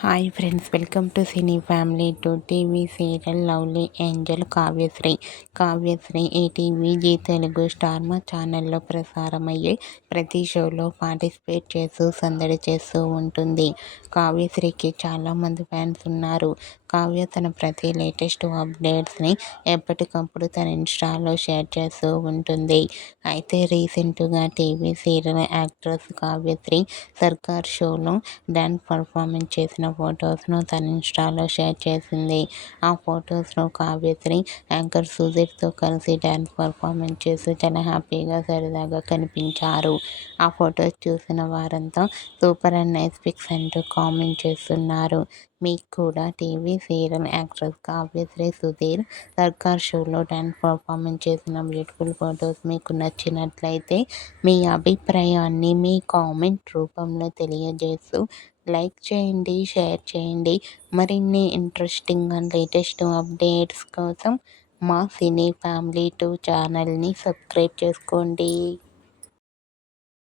Hi friends, welcome to cine family to TV serial lovely angel Kavyashri ETV Zee Telugu Star Maa ఛానల్లో ప్రసారమయ్యే ప్రతి షోలో participate చేస్తూ సందడి చేస్తూ ఉంటుంది. కావ్యశ్రీకి చాలామంది ఫ్యాన్స్ ఉన్నారు. కావ్య తన ప్రతి లేటెస్ట్ అప్డేట్స్ని ఎప్పటికప్పుడు తన ఇన్స్టాలో షేర్ చేస్తూ ఉంటుంది. అయితే రీసెంట్గా టీవీ సీరియల్ యాక్ట్రెస్ కావ్యశ్రీ సర్కార్ షోలో డ్యాన్స్ పర్ఫార్మెన్స్ చేసిన ఫొటోస్ను తన ఇన్స్టాలో షేర్ చేసింది. ఆ ఫొటోస్లో కావ్యశ్రీ యాంకర్ సుధీర్తో కలిసి డ్యాన్స్ పర్ఫార్మెన్స్ చేస్తూ చాలా హ్యాపీగా సరదాగా కనిపించారు. ఆ ఫొటోస్ చూసిన వారంతా సూపర్ అండ్ నైస్ పిక్స్ అంటూ కామెంట్ చేస్తున్నారు. మీకు కూడా TV serial actress Kavyasri Sudheer సర్కార్ షోలో డ్యాన్స్ పర్ఫార్మెన్స్ చేసిన బ్యూటిఫుల్ ఫొటోస్ మీకు నచ్చినట్లయితే మీ అభిప్రాయాన్ని మీ కామెంట్ రూపంలో తెలియజేస్తూ లైక్ చేయండి, షేర్ చేయండి. మరిన్ని ఇంట్రెస్టింగ్ అండ్ లేటెస్ట్ అప్డేట్స్ కోసం మా సినీ ఫ్యామిలీ 2 ఛానల్ని సబ్స్క్రైబ్ చేసుకోండి.